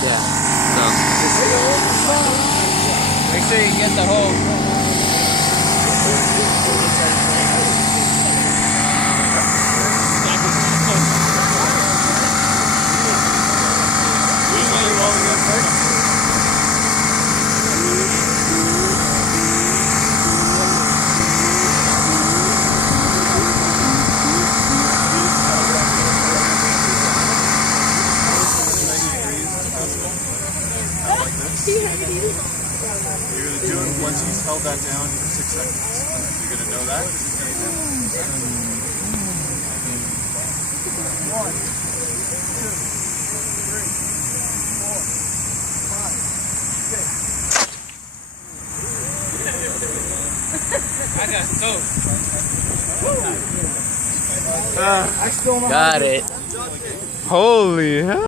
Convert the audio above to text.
Yeah. So Make sure you get the whole. You're going to do it once he's held that down for 6 seconds. You're going to know that because he's going to count. 1, 2, 3, 4, 5, 6. I got soap. got it. Holy hell.